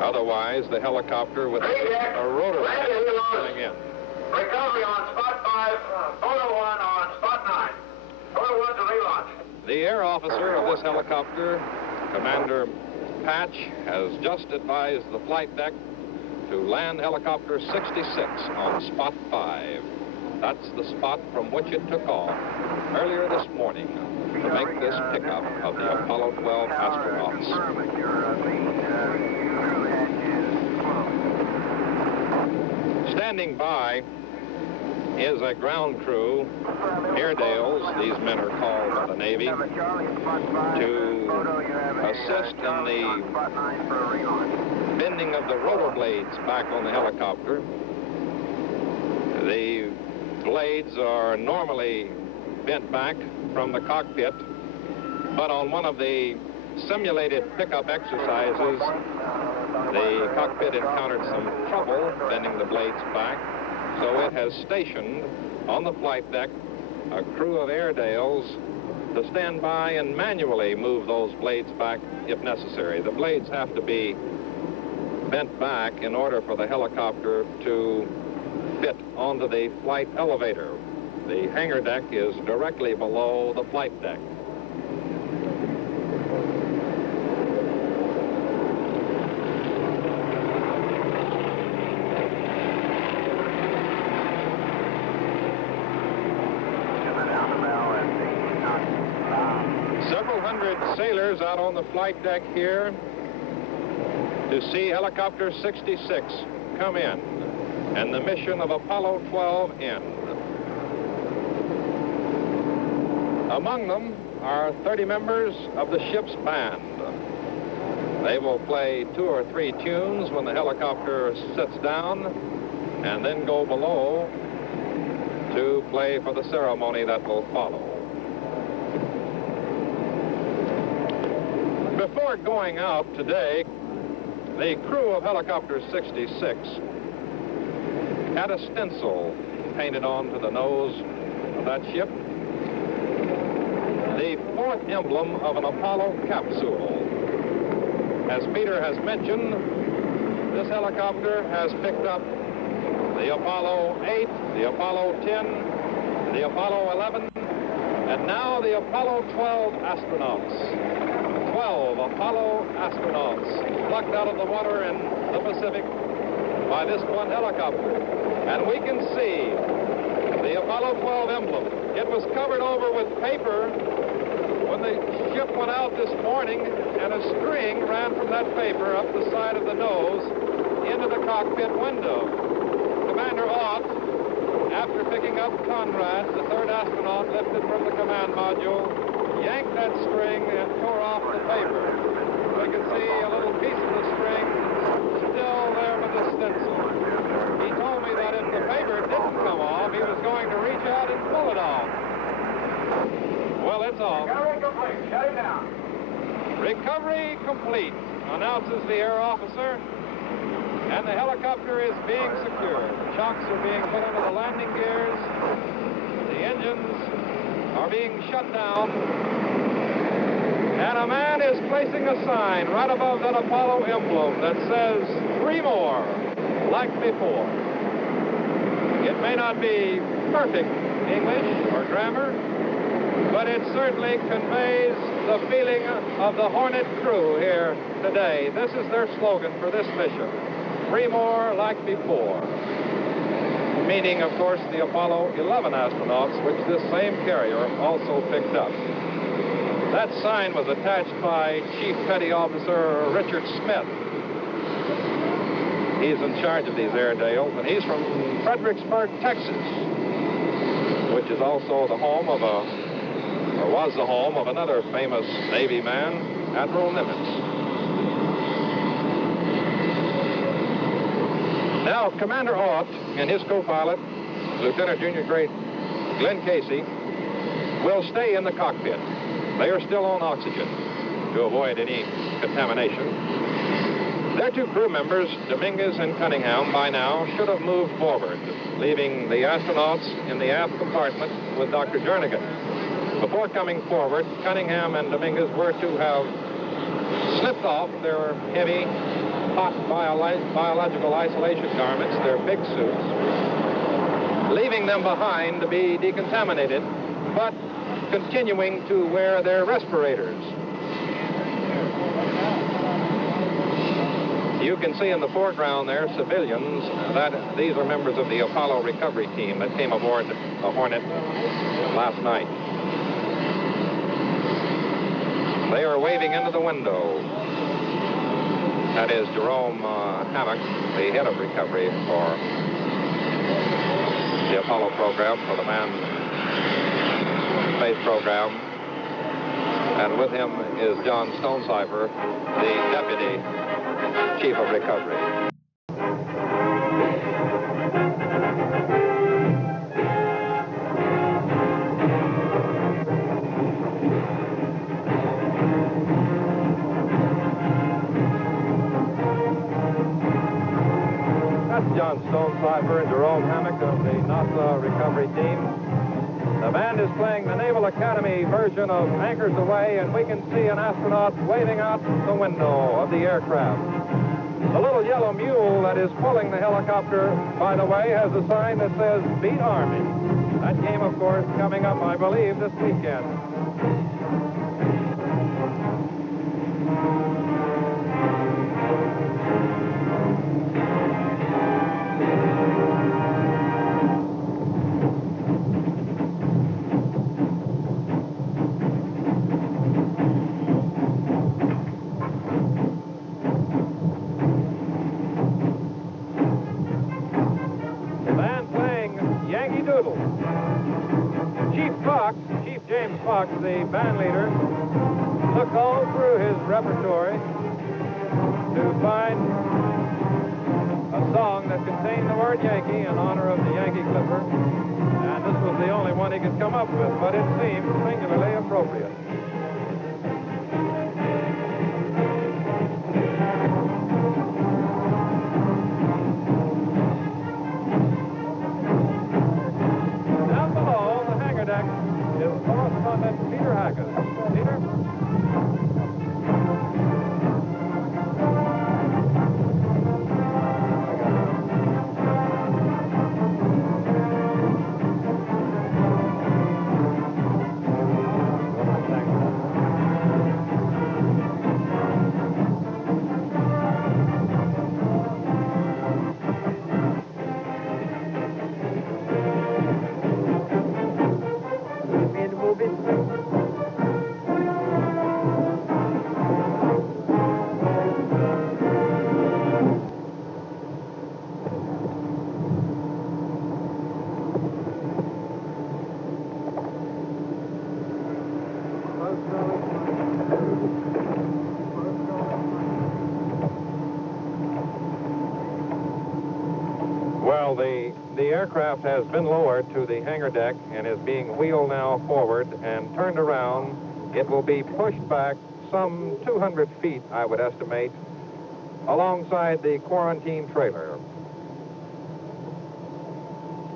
Otherwise, the helicopter with a rotor coming in. Recovery on spot 5, photo 1 on spot 9. Photo 1 to relaunch. The air officer of this helicopter, Commander Patch, has just advised the flight deck to land helicopter 66 on spot 5. That's the spot from which it took off earlier this morning to make this pickup of the Apollo 12 astronauts. Standing by is a ground crew, Airedales, these men are called by the Navy, to assist in the bending of the rotor blades back on the helicopter. The blades are normally bent back from the cockpit, but on one of the simulated pickup exercises, the cockpit encountered some trouble bending the blades back, so it has stationed on the flight deck a crew of Airedales to stand by and manually move those blades back if necessary. The blades have to be bent back in order for the helicopter to fit onto the flight elevator. The hangar deck is directly below the flight deck. Several hundred sailors out on the flight deck here to see helicopter 66 come in and the mission of Apollo 12 end. Among them are 30 members of the ship's band. They will play 2 or 3 tunes when the helicopter sits down and then go below to play for the ceremony that will follow. Before going out today, the crew of Helicopter 66 had a stencil painted onto the nose of that ship, the 4th emblem of an Apollo capsule. As Peter has mentioned, this helicopter has picked up the Apollo 8, the Apollo 10, the Apollo 11, and now the Apollo 12 astronauts. 12 Apollo astronauts plucked out of the water in the Pacific by this one helicopter. And we can see the Apollo 12 emblem. It was covered over with paper when the ship went out this morning, and a string ran from that paper up the side of the nose into the cockpit window. Commander Ott, after picking up Conrad, the 3rd astronaut lifted from the command module, yanked that string and tore off the paper. We can see a little piece of the string still there with the stencil. He told me that if the paper didn't come off, he was going to reach out and pull it off. Well, it's off. Recovery complete. Shut it down. Recovery complete, announces the air officer, and the helicopter is being secured. Chocks are being put into the landing gears. The engines are being shut down. And a man is placing a sign right above that Apollo emblem that says, 3 more, like before. It may not be perfect English or grammar, but it certainly conveys the feeling of the Hornet crew here today. This is their slogan for this mission, 3 more like before. Meaning, of course, the Apollo 11 astronauts, which this same carrier also picked up. That sign was attached by Chief Petty Officer Richard Smith. He's in charge of these Airedales, and he's from Fredericksburg, Texas, which is also the home of or was the home of another famous Navy man, Admiral Nimitz. Now, Commander Ott and his co-pilot, Lieutenant Junior Grade Glenn Casey, will stay in the cockpit. They are still on oxygen to avoid any contamination. Their 2 crew members, Dominguez and Cunningham, by now should have moved forward, leaving the astronauts in the aft compartment with Dr. Jernigan. Before coming forward, Cunningham and Dominguez were to have slipped off their heavy, hot biological isolation garments, their big suits, leaving them behind to be decontaminated, but continuing to wear their respirators. You can see in the foreground there civilians. These are members of the Apollo recovery team that came aboard the Hornet last night. They are waving into the window. That is Jerome Hammock, the head of recovery for the Apollo program, for the manned space program. And with him is John Stonecipher, the deputy chief of recovery. John Stonecipher and Jerome Hammock of the NASA recovery team. The band is playing the Naval Academy version of Anchors Away, and we can see an astronaut waving out the window of the aircraft. The little yellow mule that is pulling the helicopter, by the way, has a sign that says, Beat Army. That game, of course, coming up, I believe, this weekend. James Fox, the band leader, looked all through his repertory to find a song that contained the word Yankee in honor of the Yankee Clipper, and this was the only one he could come up with, but it seemed singularly appropriate. Down below, the hangar deck is correspondent Peter Hackett. Peter? Well, the aircraft has been lowered to the hangar deck and is being wheeled now forward and turned around. It will be pushed back some 200 feet, I would estimate, alongside the quarantine trailer.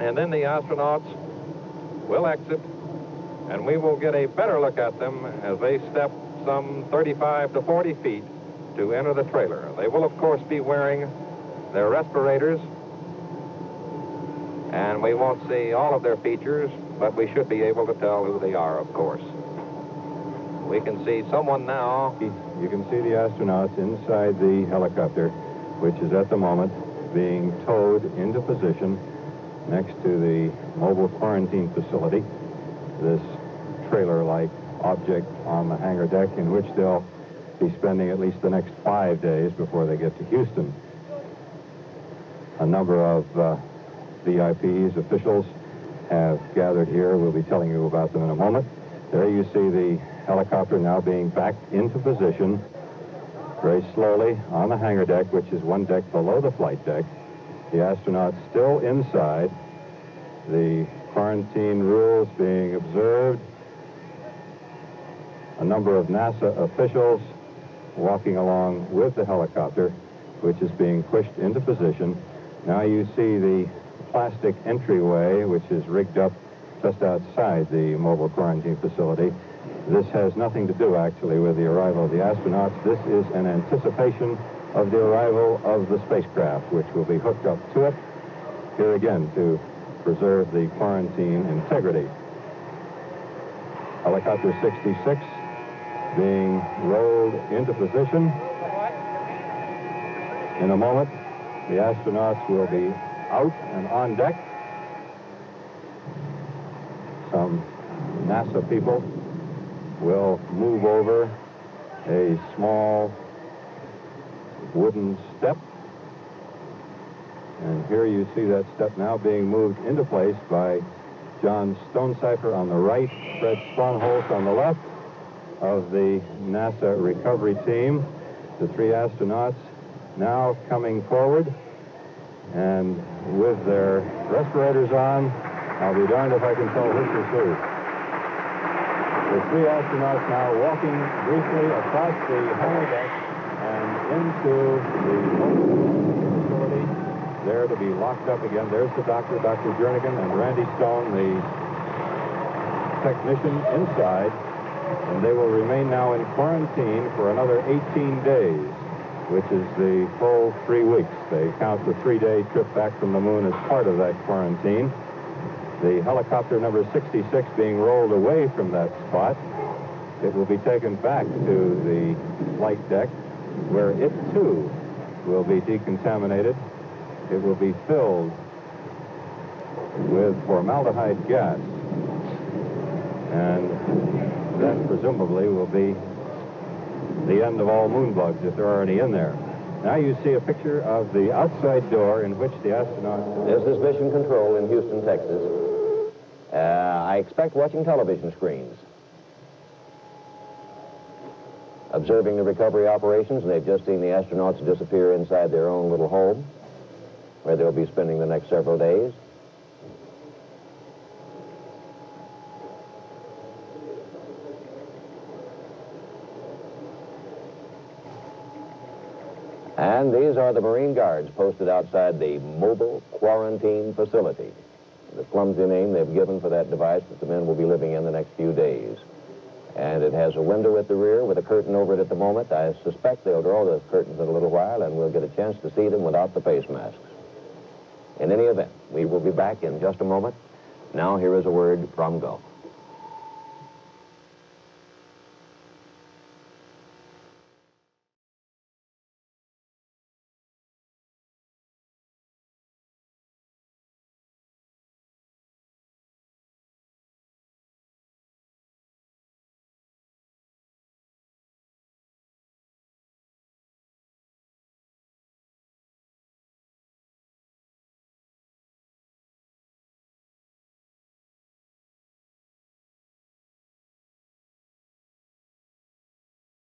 And then the astronauts will exit, and we will get a better look at them as they step some 35 to 40 feet to enter the trailer. They will, of course, be wearing their respirators, and we won't see all of their features, but we should be able to tell who they are, of course. We can see someone now. You can see the astronauts inside the helicopter, which is at the moment being towed into position next to the mobile quarantine facility, this trailer-like object on the hangar deck in which they'll be spending at least the next 5 days before they get to Houston. A number of VIPs, officials, have gathered here. We'll be telling you about them in a moment. There you see the helicopter now being backed into position very slowly on the hangar deck, which is one deck below the flight deck. The astronauts still inside. The quarantine rules being observed. A number of NASA officials walking along with the helicopter, which is being pushed into position. Now you see the plastic entryway, which is rigged up just outside the mobile quarantine facility. This has nothing to do, actually, with the arrival of the astronauts. This is an anticipation of the arrival of the spacecraft, which will be hooked up to it, here again, to preserve the quarantine integrity. Helicopter 66 being rolled into position. In a moment, the astronauts will be out and on deck. Some NASA people will move over a small wooden step. And here you see that step now being moved into place by John Stonecipher on the right, Fred Swanholz on the left of the NASA recovery team. The three astronauts now coming forward and with their respirators on. I'll be darned if I can tell which is who. The three astronauts now walking briefly across the hangar deck and into the facility, there to be locked up again. There's the doctor, Dr. Jernigan, and Randy Stone, the technician inside, and they will remain now in quarantine for another 18 days, which is the full 3 weeks. They count the 3-day trip back from the moon as part of that quarantine. The helicopter number 66 being rolled away from that spot. It will be taken back to the flight deck, where it too will be decontaminated. It will be filled with formaldehyde gas, and that presumably will be the end of all moon bugs, if there are any in there. Now you see a picture of the outside door in which the astronauts... This is Mission Control in Houston, Texas. I expect watching television screens. observing the recovery operations, and they've just seen the astronauts disappear inside their own little home, where they'll be spending the next several days. And these are the Marine Guards posted outside the mobile quarantine facility, the clumsy name they've given for that device that the men will be living in the next few days. And it has a window at the rear with a curtain over it at the moment. I suspect they'll draw those curtains in a little while, and we'll get a chance to see them without the face masks. In any event, we will be back in just a moment. Now here is a word from Go.